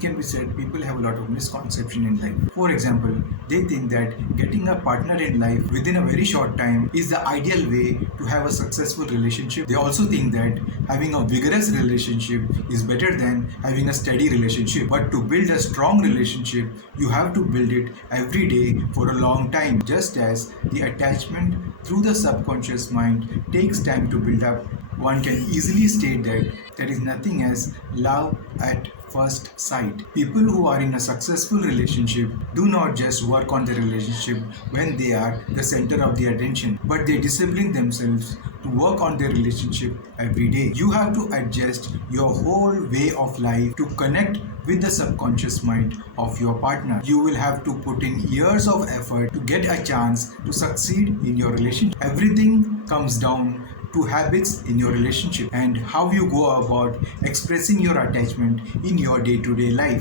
Can be said people have a lot of misconception in life. For example, they think that getting a partner in life within a very short time is the ideal way to have a successful relationship. They also think that having a vigorous relationship is better than having a steady relationship. But to build a strong relationship, you have to build it every day for a long time. Just as the attachment through the subconscious mind takes time to build up, one can easily state that there is nothing as love at first sight. People who are in a successful relationship do not just work on the relationship when they are the center of the attention, but they discipline themselves to work on their relationship every day. You have to adjust your whole way of life to connect with the subconscious mind of your partner. You will have to put in years of effort to get a chance to succeed in your relationship. Everything comes down to habits in your relationship and how you go about expressing your attachment in your day-to-day life.